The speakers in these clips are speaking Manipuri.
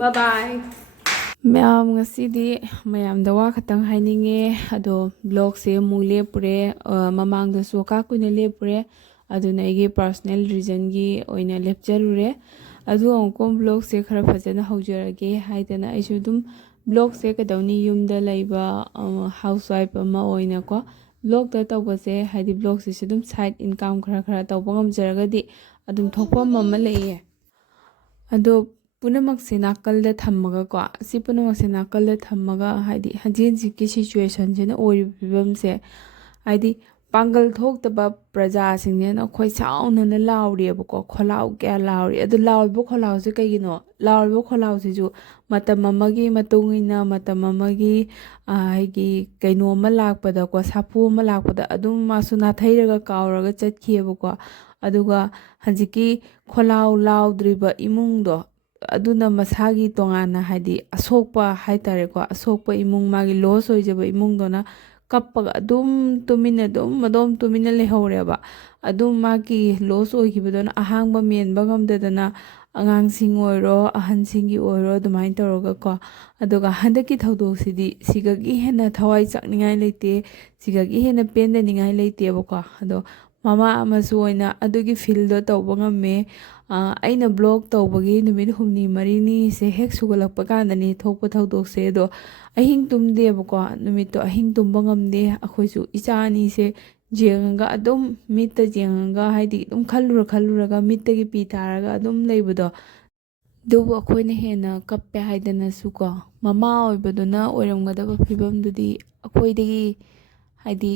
Bye bye. ꯃꯌꯥꯝ ꯉꯁꯤꯗꯤ ꯃꯌꯥꯝꯗ ꯋꯥ ꯈꯛꯇꯪ ꯍꯥꯏꯅꯤꯡꯉꯦ ꯑꯗꯣ ꯕ꯭ꯂꯣꯛꯁꯦ ꯑꯃꯨꯛ ꯂꯦꯞꯄꯨꯔꯦ ꯃꯃꯥꯡꯗꯁꯨ ꯀꯨꯏꯅ ꯂꯦꯞꯄꯨꯔꯦ ꯑꯗꯨꯅ ꯑꯩꯒꯤ ꯄꯥꯔꯁꯣꯅꯦꯜ ꯔꯤꯖꯟꯒꯤ ꯑꯣꯏꯅ ꯂꯦꯞꯆꯔꯨꯔꯦ ꯑꯗꯨ ꯑꯃꯨꯛꯀ ꯕ꯭ꯂꯣꯛꯁꯦ ꯈꯔ ꯐꯖꯅ ꯍꯧꯖꯔꯒꯦ ꯍꯥꯏꯗꯅ ꯑꯩꯁꯨ ꯑꯗꯨꯝ ꯕ꯭ꯂꯣꯛꯁꯦ ꯀꯩꯗꯧꯅꯤ ꯌꯨꯝꯗ ꯂꯩꯕ ꯍꯥꯎꯁ ꯋꯥꯏꯐ ꯑꯃ ꯑꯣꯏꯅꯀꯣ ꯕ꯭ꯂꯣꯛꯇ ꯇꯧꯕꯁꯦ ꯍꯥꯏꯗꯤ ꯕ꯭ꯂꯣꯛꯁꯤꯁꯨ ꯑꯗꯨꯝ ꯁꯥꯏꯠ ꯏꯟꯀꯝ ꯈꯔ ꯇꯧꯕ ꯉꯝꯖꯔꯒꯗꯤ ꯑꯗꯨꯝ ꯊꯣꯛꯐꯝ ꯑꯃ ꯂꯩꯌꯦ ꯑꯗꯣ ꯄꯨꯝꯅꯃꯛꯁꯦ ꯅꯥꯀꯜꯗ ꯊꯝꯃꯒꯀꯣ ꯑꯁꯤ ꯄꯨꯝꯅꯃꯛꯁꯦ ꯅꯥꯀꯜꯗ ꯊꯝꯃꯒ ꯍꯥꯏꯗꯤ ꯍꯧꯖꯤꯛꯀꯤ ꯁꯤꯆꯨꯋꯦꯁꯟꯁꯤꯅ ꯑꯣꯏꯔꯤꯕ ꯐꯤꯕꯝꯁꯦ ꯍꯥꯏꯗꯤ ꯄꯥꯡꯒꯜ ꯊꯣꯛꯇꯕ प्रꯖꯥꯁꯤꯡꯅꯦꯅ ꯑꯩꯈꯣꯏ ꯁꯥꯎꯅꯅ ꯂꯥꯎꯔꯤꯑꯕꯀꯣ ꯈꯣꯜꯂꯥꯎ ꯀꯌꯥ ꯂꯥꯎꯔꯤ ꯑꯗꯨ ꯂꯥꯎꯔꯤꯕ ꯈꯣꯜꯂꯥꯎꯁꯦ ꯀꯩꯒꯤꯅꯣ ꯂꯥꯎꯔꯤꯕ ꯈꯣꯜꯂꯥꯎꯁꯤꯁꯨ ꯃꯇꯝ ꯑꯃꯒꯤ ꯃꯇꯨꯡ ꯏꯟꯅ ꯃꯇꯝ ꯑꯃꯒꯤ ꯍꯥꯏꯗꯤ ꯀꯩꯅꯣꯝꯃ ꯂꯥꯛꯄꯗꯀꯣ ꯁꯥꯐꯨ ꯑꯃ ꯂꯥꯛꯄꯗ ꯑꯗꯨꯝ ꯃꯥꯁꯨ ꯅꯥꯊꯩꯔꯒ ꯀꯥꯎꯔꯒ ꯆꯠꯈꯤꯑꯕꯀꯣ ꯑꯗꯨꯒ ꯍꯧꯖꯤꯛꯀꯤ ꯈꯣꯜꯂꯥꯎ ꯂꯥꯎꯗ꯭ꯔꯤꯕ ꯏꯃꯨꯡꯗꯣ ꯑꯗꯨꯅ ꯃꯁꯥꯒꯤ ꯇꯣꯉꯥꯟꯅ ꯍꯥꯏꯗꯤ ꯑꯁꯣꯛꯄ ꯍꯥꯏꯇꯥꯔꯦꯀꯣ ꯑꯁꯣꯛꯄ ꯏꯃꯨꯡ ꯃꯥꯒꯤ ꯂꯣꯁ ꯑꯣꯏꯖꯕ ꯏꯃꯨꯡꯗꯨꯅ ꯀꯞꯄꯒ ꯑꯗꯨꯝ ꯇꯨꯃꯤꯟꯅ ꯑꯗꯨꯝ ꯇꯨꯃꯤꯟꯅ ꯂꯩꯍꯧꯔꯦꯕ ꯑꯗꯨꯝ ꯃꯥꯒꯤ ꯂꯣꯁ ꯑꯣꯏꯈꯤꯕꯗꯨꯅ ꯑꯍꯥꯡꯕ ꯃꯦꯟꯕ ꯉꯝꯗꯗꯅ ꯑꯉꯥꯡꯁꯤꯡ ꯑꯣꯏꯔꯣ ꯑꯍꯟꯁꯤꯡꯒꯤ ꯑꯣꯏꯔꯣ ꯑꯗꯨꯃꯥꯏꯅ ꯇꯧꯔꯒꯀꯣ ꯑꯗꯨꯒ ꯍꯟꯗꯛꯀꯤ ꯊꯧꯗꯣꯛꯁꯤꯗꯤ ꯁꯤꯒꯒꯤ ꯍꯦꯟꯅ ꯊꯋꯥꯏ ꯆꯥꯛꯅꯤꯡꯉꯥꯏ ꯂꯩꯇꯦ ꯁꯤꯒꯒꯤ ꯍꯦꯟꯅ ꯄꯦꯟꯗꯅꯤꯡꯉꯥই ꯂꯩꯇꯦꯕꯀꯣ ꯑꯗꯣ ꯃꯃꯥ ꯑꯃꯁꯨ ꯑꯣꯏꯅ ꯑꯗꯨꯒꯤ ꯐꯤꯜꯗꯣ ꯇꯧꯕ ꯉꯝꯃꯦ ꯑꯩꯅ ꯕ꯭ꯂꯣꯛ ꯇꯧꯕꯒꯤ ꯅꯨꯃꯤꯠ ꯍꯨꯝꯅꯤ ꯃꯔꯤꯅꯤꯁꯦ ꯍꯦꯛ ꯁꯨꯒꯠꯂꯛꯄ ꯀꯥꯟꯗꯅꯤ ꯊꯣꯛꯄ ꯊꯧꯗꯣꯛꯁꯦ ꯑꯗꯣ ꯑꯍꯤꯡ ꯇꯨꯝꯗꯦꯕꯀꯣ ꯅꯨꯃꯤꯠꯇꯣ ꯑꯍꯤꯡ ꯇꯨꯝꯕ ꯉꯝꯗꯦ ꯑꯩꯈꯣꯏꯁꯨ ꯏꯆꯥ ꯑꯅꯤꯁꯦ ꯌꯦꯡꯉꯒ ꯑꯗꯨꯝ ꯃꯤꯠꯇ ꯌꯦꯡꯉꯒ ꯍꯥꯏꯗꯤ ꯑꯗꯨꯝ ꯈꯜꯂꯨꯔꯒ ꯃꯤꯠꯇꯒꯤ ꯄꯤ ꯇꯥꯔꯒ ꯑꯗꯨꯝ ꯂꯩꯕꯗꯣ ꯑꯗꯨꯕꯨ ꯑꯩꯈꯣꯏꯅ ꯍꯦꯟꯅ ꯀꯞꯄꯦ ꯍꯥꯏꯗꯅꯁꯨꯀꯣ ꯃꯃꯥ ꯑꯣꯏꯕꯗꯨꯅ ꯑꯣꯏꯔꯝꯒꯗꯕ ꯐꯤꯕꯝꯗꯨꯗꯤ ꯑꯩꯈꯣꯏꯗꯒꯤ ꯍꯥꯏꯗꯤ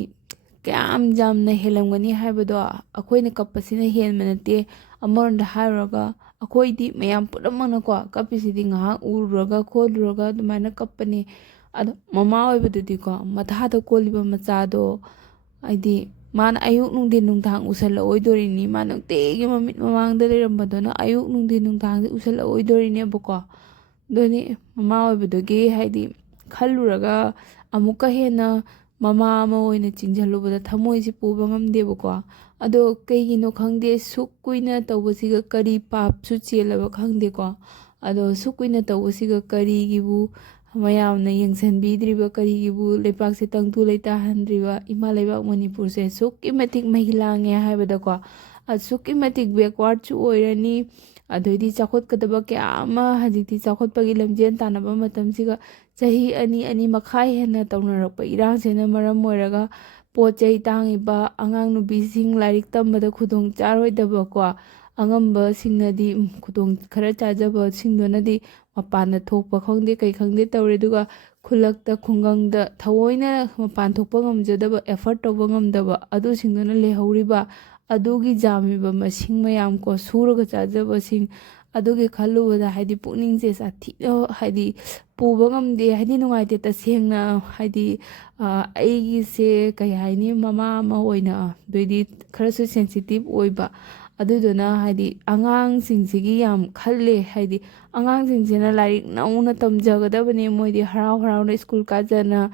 ꯀꯌꯥꯝ ꯌꯥꯝꯅ ꯍꯦꯜꯂꯝꯒꯅꯤ ꯍꯥꯏꯕꯗꯣ ꯑꯩꯈꯣꯏꯅ ꯀꯞꯄꯁꯤꯅ ꯍꯦꯟꯕ ꯅꯠꯇꯦ ꯑꯃꯔꯣꯝꯗ ꯍꯥꯏꯔꯨꯔꯒ ꯑꯩꯈꯣꯏꯗꯤ ꯃꯌꯥꯝ ꯄꯨꯝꯅꯃꯛꯅꯀꯣ ꯀꯞꯄꯤꯁꯤꯗꯤ ꯉꯥꯏꯍꯥꯛ ꯎꯔꯨꯔꯒ ꯈꯣꯠꯂꯨꯔꯒ ꯑꯗꯨꯃꯥꯏꯅ ꯀꯞꯄꯅꯤ ꯑꯗꯣ ꯃꯃꯥ ꯑꯣꯏꯕꯗꯨꯗꯤꯀꯣ ꯃꯊꯥꯗ ꯀꯣꯜꯂꯤꯕ ꯃꯆꯥꯗꯣ ꯍꯥꯏꯗꯤ ꯃꯥꯅ ꯑꯌꯨꯛ ꯅꯨꯡꯊꯤꯟ ꯅꯨꯡꯗꯥꯡ ꯎꯁꯜꯂꯛꯑꯣꯏꯗꯣꯔꯤꯅꯤ ꯃꯥ ꯅꯨꯡꯇꯤꯒꯤ ꯃꯃꯤꯠ ꯃꯃꯥꯡꯗ ꯂꯩꯔꯝꯕꯗꯨꯅ ꯑꯌꯨꯛ ꯅꯨꯡꯊꯤꯟ ꯅꯨꯡꯗꯥꯡꯁꯦ ꯎꯁꯜꯂꯛꯑꯣꯏꯗꯣꯔꯤꯅꯦꯕꯀꯣ ꯑꯗꯨꯅꯤ ꯃꯃꯥ ꯑꯣꯏꯕꯗꯨꯒꯤ ꯍꯥꯏꯗꯤ ꯈꯜꯂꯨꯔꯒ ꯑꯃꯨꯛꯀ ꯍꯦꯟꯅ ꯃꯃꯥ ꯑꯃ ꯑꯣꯏꯅ ꯆꯤꯡꯁꯤꯜꯂꯨꯕꯗ ꯊꯃꯣꯏꯁꯦ ꯄꯨꯕ ꯉꯝꯗꯦꯕꯀꯣ ꯑꯗꯣ ꯀꯩꯒꯤꯅꯣ ꯈꯪꯗꯦ ꯁꯨꯛ ꯀꯨꯏꯅ ꯇꯧꯕꯁꯤꯒ ꯀꯔꯤ ꯄꯥꯞꯁꯨ ꯆꯦꯜꯂꯕ ꯈꯪꯗꯦꯀꯣ ꯑꯗꯣ ꯁꯨꯛ ꯀꯨꯏꯅ ꯇꯧꯕꯁꯤꯒ ꯀꯔꯤꯒꯤꯕꯨ ꯃꯌꯥꯝꯅ ꯌꯦꯡꯁꯤꯟꯕꯤꯗ꯭ꯔꯤꯕ ꯀꯔꯤꯒꯤꯕꯨ ꯂꯩꯄꯥꯛꯁꯦ ꯇꯪꯗꯨ ꯂꯩꯇꯥꯍꯟꯗ꯭ꯔꯤꯕ ꯏꯃꯥ ꯂꯩꯕꯥꯛ ꯃꯅꯤꯄꯨꯔꯁꯦ ꯑꯁꯨꯛꯀꯤ ꯃꯇꯤꯛ ꯃꯍꯤ ꯂꯥꯡꯉꯦ ꯍꯥꯏꯕꯗꯀꯣ ꯑꯁꯨꯛꯀꯤ ꯃꯇꯤꯛ ꯕꯦꯛꯋꯥꯔꯗꯁꯨ ꯑꯣꯏꯔꯅꯤ ꯑꯗꯩꯗꯤ ꯆꯥꯎꯈꯠꯀꯗꯕ ꯀꯌꯥ ꯑꯃ ꯍꯧꯖꯤꯛꯇꯤ ꯆꯥꯎꯈꯠꯄꯒꯤ ꯂꯝꯖꯦꯜ ꯇꯥꯟꯅꯕ ꯃꯇꯝꯁꯤꯒ ꯆꯍꯤ ꯑꯅꯤ ꯃꯈꯥꯏ ꯍꯦꯟꯅ ꯇꯧꯅꯔꯛꯄ ꯏꯔꯥꯡꯁꯤꯅ ꯃꯔꯝ ꯑꯣꯏꯔꯒ ꯄꯣꯠ ꯆꯩ ꯇꯥꯡꯉꯤꯕ ꯑꯉꯥꯡ ꯅꯨꯕꯤꯁꯤꯡ ꯂꯥꯏꯔꯤꯛ ꯇꯝꯕꯗ ꯈꯨꯗꯣꯡ ꯆꯥꯔꯣꯏꯗꯕꯀꯣ ꯑꯉꯝꯕꯁꯤꯡꯅꯗꯤ ꯈꯨꯗꯣꯡ ꯈꯔ ꯆꯥꯖꯕꯁꯤꯡꯗꯨꯅꯗꯤ ꯃꯄꯥꯟꯗ ꯊꯣꯛꯄ ꯈꯪꯗꯦ ꯀꯩ ꯈꯪꯗꯦ ꯇꯧꯔꯦ ꯑꯗꯨꯒ ꯈꯨꯜꯂꯛꯇ ꯈꯨꯡꯒꯪꯗ ꯊꯑꯣꯏꯅ ꯃꯄꯥꯟ ꯊꯣꯛꯄ ꯉꯝꯖꯗꯕ ꯑꯦꯐꯔꯠ ꯇꯧꯕ ꯉꯝꯗꯕ ꯑꯗꯨꯁꯤꯡꯗꯨꯅ ꯂꯩꯍꯧꯔꯤꯕ ꯑꯗꯨꯒꯤ ꯌꯥꯝꯃꯤꯕ ꯃꯁꯤꯡ ꯃꯌꯥꯝ ꯀꯣ ꯁꯨꯔꯒ ꯆꯥꯖꯕꯁꯤꯡ ꯑꯗꯨꯒꯤ ꯈꯜꯂꯨꯕꯗ ꯍꯥꯏꯗꯤ ꯄꯨꯛꯅꯤꯡꯁꯦ ꯁꯥꯊꯤꯅ ꯍꯥꯏꯗꯤ ꯄꯨꯕ ꯉꯝꯗꯦ ꯍꯥꯏꯗꯤ ꯅꯨꯡꯉꯥꯏꯇꯦ ꯇꯁꯦꯡꯅ ꯍꯥꯏꯗꯤ ꯑꯩꯒꯤꯁꯦ ꯀꯩ ꯍꯥꯏꯅꯤ ꯃꯃꯥ ꯑꯃ ꯑꯣꯏꯅ ꯑꯗꯨꯏꯗꯤ ꯈꯔꯁꯨ ꯁꯦꯟꯁꯤꯇꯤꯞ ꯑꯣꯏꯕ ꯑꯗꯨꯗꯨꯅ ꯍꯥꯏꯗꯤ ꯑꯉꯥꯡꯁꯤꯡꯁꯤꯒꯤ ꯌꯥꯝ ꯈꯜꯂꯦ ꯍꯥꯏꯗꯤ ꯑꯉꯥꯡꯁꯤꯡꯁꯤꯅ ꯂꯥꯏꯔꯤꯛ ꯅꯧꯅ ꯇꯝꯖꯒꯗꯕꯅꯤ ꯃꯣꯏꯗꯤ ꯍꯔꯥꯎ ꯍꯔꯥꯎꯅ ꯁ꯭ꯀꯨꯜ ꯀꯥꯖꯅ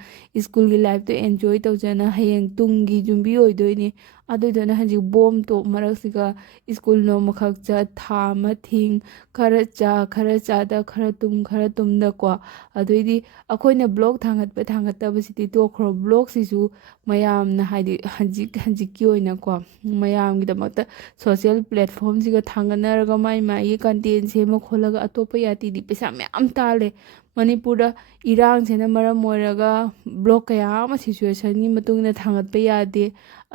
ꯁ꯭ꯀꯨꯜꯒꯤ ꯂꯥꯏꯐꯇꯣ ꯑꯦꯟꯖꯣꯏ ꯇꯧꯖꯅ ꯍꯌꯦꯡ ꯇꯨꯡꯒꯤ ꯌꯨꯝꯕꯤ ꯑꯣꯏꯗꯣꯏꯅꯤ ꯑꯗꯨꯗꯨꯅ ꯍꯧꯖꯤꯛ ꯕꯣꯝ ꯇꯣꯞ ꯃꯔꯛꯁꯤꯒ ꯁ꯭ꯀꯨꯜ ꯅꯣꯡꯃꯈꯛ ꯆꯠ ꯊꯥ ꯑꯃ ꯊꯤꯡ ꯈꯔ ꯆꯥ ꯈꯔ ꯆꯥꯗ ꯈꯔ ꯇꯨꯝꯗꯀꯣ ꯑꯗꯩꯗꯤ ꯑꯩꯈꯣꯏꯅ ꯕ꯭ꯂꯣꯛ ꯊꯥꯡꯒꯠꯇꯕꯁꯤꯗꯤ ꯇꯣꯛꯈ꯭ꯔꯣ ꯕ꯭ꯂꯣꯛꯁꯤꯁꯨ ꯃꯌꯥꯝꯅ ꯍꯥꯏꯗꯤ ꯍꯧꯖꯤꯛꯀꯤ ꯑꯣꯏꯅꯀꯣ ꯃꯌꯥꯝꯒꯤꯗꯃꯛꯇ ꯁꯣꯁꯤꯌꯦꯜ ꯄ꯭ꯂꯦꯠꯐꯣꯝꯁꯤꯒ ꯊꯥꯡꯒꯠꯅꯔꯒ ꯃꯥꯒꯤ ꯀꯟꯇꯦꯟ ꯁꯦꯝꯃ ꯈꯣꯠꯂꯒ ꯑꯇꯣꯞꯄ ꯌꯥꯇꯤꯗꯤ ꯄꯩꯁꯥ ꯃꯌꯥꯝ ꯇꯥꯜꯂꯦ ꯃꯅꯤꯄꯨꯔꯗ ꯏꯔꯥꯡꯁꯤꯅ ꯃꯔꯝ ꯑꯣꯏꯔꯒ ꯕ꯭ꯂꯣꯛ ꯀꯌꯥ ꯑꯃ ꯁꯤꯆꯨꯋꯦꯁꯟꯒꯤ ꯃꯇꯨꯡ ꯏꯟꯅ ꯊꯥꯡꯒꯠꯄ ꯌꯥꯗꯦ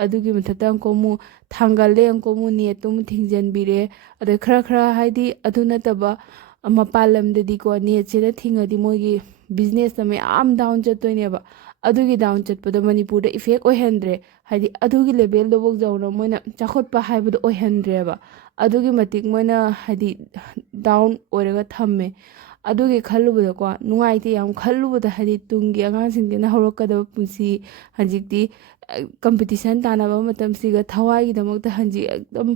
ꯑꯗꯨꯒꯤ ꯃꯊꯛꯇ ꯑꯃꯨꯛ ꯑꯃꯨꯛ ꯊꯥꯡꯒꯠꯂꯦ ꯑꯃꯨꯛ ꯅꯦꯠꯇꯨ ꯑꯃꯨꯛ ꯊꯤꯡꯖꯤꯟꯕꯤꯔꯦ ꯑꯗꯩ ꯈꯔ ꯍꯥꯏꯗꯤ ꯑꯗꯨ ꯅꯠꯇꯕ ꯃꯄꯥꯟ ꯂꯝꯗꯗꯤꯀꯣ ꯅꯦꯠꯁꯤꯅ ꯊꯤꯡꯉꯗꯤ ꯃꯣꯏꯒꯤ ꯕꯤꯖꯤꯅꯦꯁꯇ ꯃꯌꯥꯝ ꯗꯥꯎꯟ ꯆꯠꯇꯣꯏꯅꯦꯕ ꯑꯗꯨꯒꯤ ꯗꯥꯎꯟ ꯆꯠꯄꯗꯣ ꯃꯅꯤꯄꯨꯔꯗ ꯏꯐꯦꯛ ꯑꯣꯏꯍꯟꯗ꯭ꯔꯦ ꯍꯥꯏꯗꯤ ꯑꯗꯨꯒꯤ ꯂꯦꯚꯦꯜꯗꯨꯐꯥꯎ ꯌꯧꯅ ꯃꯣꯏꯅ ꯆꯥꯎꯈꯠꯄ ꯍꯥꯏꯕꯗꯣ ꯑꯣꯏꯍꯟꯗ꯭ꯔꯦꯕ ꯑꯗꯨꯒꯤ ꯃꯇꯤꯛ ꯃꯣꯏꯅ ꯍꯥꯏꯗꯤ ꯗꯥꯎꯟ ꯑꯣꯏꯔꯒ ꯊꯝꯃꯦ ꯑꯗꯨꯒꯤ ꯈꯜꯂꯨꯕꯗꯀꯣ ꯅꯨꯡꯉꯥꯏꯇꯦ ꯌꯥꯝ ꯈꯜꯂꯨꯕꯗ ꯍꯥꯏꯗꯤ ꯇꯨꯡꯒꯤ ꯑꯉꯥꯡꯁꯤꯡꯁꯤꯅ ꯍꯧꯔꯛꯀꯗꯕ ꯄꯨꯟꯁꯤ ꯍꯧꯖꯤꯛꯇꯤ ꯀꯝꯄꯤꯇꯤꯁꯟ ꯇꯥꯟꯅꯕ ꯃꯇꯝꯁꯤꯒ ꯊꯋꯥꯏꯒꯤꯗꯃꯛꯇ ꯍꯧꯖꯤꯛ ꯑꯗꯨꯝ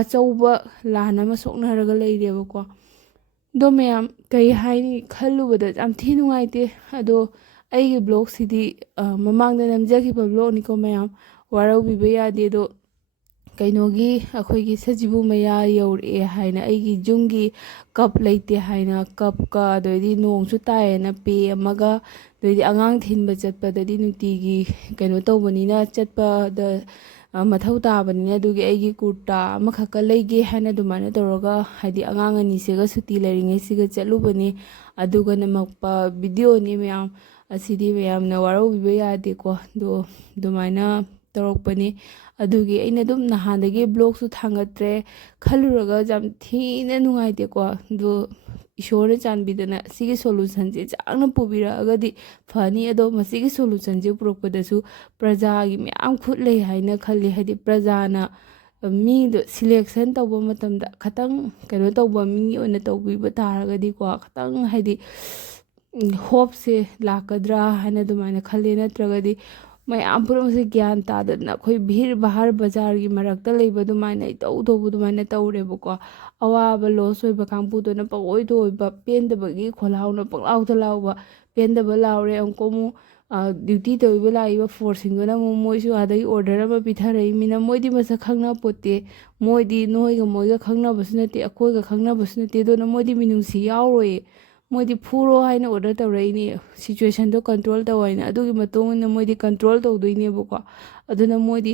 ꯑꯆꯧꯕ ꯂꯥꯟ ꯑꯃ ꯁꯣꯛꯅꯔꯒ ꯂꯩꯔꯦꯕꯀꯣ ꯑꯗꯣ ꯃꯌꯥꯝ ꯀꯩ ꯍꯥꯏꯅꯤ ꯈꯜꯂꯨꯕꯗ ꯌꯥꯝ ꯊꯤ ꯅꯨꯡꯉꯥꯏꯇꯦ ꯑꯗꯣ ꯑꯩꯒꯤ ꯕ꯭ꯂꯣꯛꯁꯤꯗꯤ ꯃꯃꯥꯡꯗ ꯅꯝꯖꯈꯤꯕ ꯕ꯭ꯂꯣꯛꯅꯤꯀꯣ ꯃꯌꯥꯝ ꯋꯥꯔꯧꯕꯤꯕ ꯌꯥꯗꯦ ꯑꯗꯣ ꯀꯩꯅꯣꯒꯤ ꯑꯩꯈꯣꯏꯒꯤ ꯁꯖꯤꯕꯨ ꯃꯌꯥ ꯌꯧꯔꯛꯑꯦ ꯍꯥꯏꯅ ꯑꯩꯒꯤ ꯌꯨꯝꯒꯤ ꯀꯞ ꯂꯩꯇꯦ ꯍꯥꯏꯅ ꯀꯞꯀ ꯑꯗꯩꯗꯤ ꯅꯣꯡꯁꯨ ꯇꯥꯏꯌꯦꯅ ꯄꯦ ꯑꯃꯒ ꯑꯗꯩꯗꯤ ꯑꯉꯥꯡ ꯊꯤꯟꯕ ꯆꯠꯄꯗꯗꯤ ꯅꯨꯡꯇꯤꯒꯤ ꯀꯩꯅꯣ ꯇꯧꯕꯅꯤꯅ ꯆꯠꯄꯗ ꯃꯊꯧ ꯇꯥꯕꯅꯤꯅ ꯑꯗꯨꯒꯤ ꯑꯩꯒꯤ ꯀꯨꯔꯇꯥ ꯑꯃꯈꯛꯀ ꯂꯩꯒꯦ ꯍꯥꯏꯅ ꯑꯗꯨꯃꯥꯏꯅ ꯇꯧꯔꯒ ꯍꯥꯏꯗꯤ ꯑꯉꯥꯡ ꯑꯅꯤꯁꯤꯒ ꯁꯨꯇꯤ ꯂꯩꯔꯤꯉꯩꯁꯤꯒ ꯆꯠꯂꯨꯕꯅꯤ ꯑꯗꯨꯒ ꯅꯝꯃꯛꯄ ꯚꯤꯗꯤꯑꯣꯅꯤ ꯃꯌꯥꯝ ꯑꯁꯤꯗꯤ ꯃꯌꯥꯝꯅ ꯋꯥꯔꯧꯕꯤꯕ ꯌꯥꯗꯦꯀꯣ ꯑꯗꯣ ꯑꯗꯨꯃꯥꯏꯅ ꯇꯧꯔꯛꯄꯅꯤ ꯑꯗꯨꯒꯤ ꯑꯩꯅ ꯑꯗꯨꯝ ꯅꯍꯥꯟꯗꯒꯤ ꯕ꯭ꯂꯣꯛꯁꯨ ꯊꯥꯡꯒꯠꯇ꯭ꯔꯦ ꯈꯜꯂꯨꯔꯒ ꯌꯥꯝ ꯊꯤꯅ ꯅꯨꯡꯉꯥꯏꯇꯦꯀꯣ ꯑꯗꯣ ꯏꯁꯣꯔꯅ ꯆꯥꯟꯕꯤꯗꯅ ꯁꯤꯒꯤ ꯁꯣꯂꯨꯁꯟꯁꯦ ꯆꯥꯡꯅ ꯄꯨꯕꯤꯔꯛꯑꯒꯗꯤ ꯐꯅꯤ ꯑꯗꯣ ꯃꯁꯤꯒꯤ ꯁꯣꯂꯨꯁꯟꯁꯦ ꯄꯨꯔꯛꯄꯗꯁꯨ ꯄ꯭ꯔꯖꯥꯒꯤ ꯃꯌꯥꯝ ꯈꯨꯠ ꯂꯩ ꯍꯥꯏꯅ ꯈꯜꯂꯤ ꯍꯥꯏꯗꯤ ꯄ꯭ꯔꯖꯥꯅ ꯃꯤꯗꯣ ꯁꯤꯂꯦꯛꯁꯟ ꯇꯧꯕ ꯃꯇꯝꯗ ꯈꯤꯇꯪ ꯀꯩꯅꯣ ꯇꯧꯕ ꯃꯤ ꯑꯣꯏꯅ ꯇꯧꯕꯤꯕ ꯇꯥꯔꯒꯗꯤꯀꯣ ꯈꯤꯇꯪ ꯍꯥꯏꯗꯤ ꯍꯣꯞꯁꯦ ꯂꯥꯛꯀꯗ꯭ꯔꯥ ꯍꯥꯏꯅ ꯑꯗꯨꯃꯥꯏꯅ ꯈꯜꯂꯤ ꯅꯠꯇ꯭ꯔꯒꯗꯤ ꯃꯌꯥꯝ ꯄꯨꯝꯅꯃꯛꯁꯦ ꯒ꯭ꯌꯥꯟ ꯇꯥꯗꯅ ꯑꯩꯈꯣꯏ ꯚꯤꯔ ꯕꯍꯥꯔ ꯕꯖꯥꯔꯒꯤ ꯃꯔꯛꯇ ꯂꯩꯕ ꯑꯗꯨꯃꯥꯏꯅ ꯏꯇꯧ ꯇꯧꯕ ꯑꯗꯨꯃꯥꯏꯅ ꯇꯧꯔꯦꯕꯀꯣ ꯑꯋꯥꯕ ꯂꯣꯁ ꯑꯣꯏꯕ ꯀꯥꯡꯕꯨꯗꯨꯅ ꯄꯪꯑꯣꯏꯗ ꯑꯣꯏꯕ ꯄꯦꯟꯗꯕꯒꯤ ꯈꯣꯜꯂꯥꯎꯅ ꯄꯪꯂꯥꯎꯗ ꯂꯥꯎꯕ ꯄꯦꯟꯗꯕ ꯂꯥꯎꯔꯦ ꯑꯃꯨꯛ ꯑꯃꯨꯛ ꯗ꯭ꯌꯨꯇꯤ ꯇꯧꯕ ꯂꯥꯛꯏꯕ ꯐꯣꯔꯁꯁꯤꯡꯗꯨꯅ ꯑꯃꯨꯛ ꯃꯣꯏꯁꯨ ꯑꯗꯒꯤ ꯑꯣꯔꯗꯔ ꯑꯃ ꯄꯤꯊꯔꯛꯏꯃꯤꯅ ꯃꯣꯏꯗꯤ ꯃꯁꯛ ꯈꯪꯅ ꯄꯣꯠꯇꯦ ꯃꯣꯏꯗꯤ ꯅꯣꯏꯒ ꯃꯣꯏꯒ ꯈꯪꯅꯕꯁꯨ ꯅꯠꯇꯦ ꯑꯩꯈꯣꯏꯒ ꯈꯪꯅꯕꯁꯨ ꯅꯠꯇꯦ ꯑꯗꯨꯅ ꯃꯣꯏꯗꯤ ꯃꯤꯅꯨꯡꯁꯤ ꯌꯥꯎꯔꯣꯏꯌꯦ ꯃꯣꯏꯗꯤ ꯐꯨꯔꯣ ꯍꯥꯏꯅ ꯑꯣꯔꯗꯔ ꯇꯧꯔꯛꯏꯅꯤ ꯁꯤꯆꯨꯋꯦꯁꯟꯗꯣ ꯀꯟꯇ꯭ꯔꯣꯜ ꯇꯧ ꯍꯥꯏꯅ ꯑꯗꯨꯒꯤ ꯃꯇꯨꯡ ꯏꯟꯅ ꯃꯣꯏꯗꯤ ꯀꯟꯇ꯭ꯔꯣꯜ ꯇꯧꯗꯣꯏꯅꯦꯕꯀꯣ ꯑꯗꯨꯅ ꯃꯣꯏꯗꯤ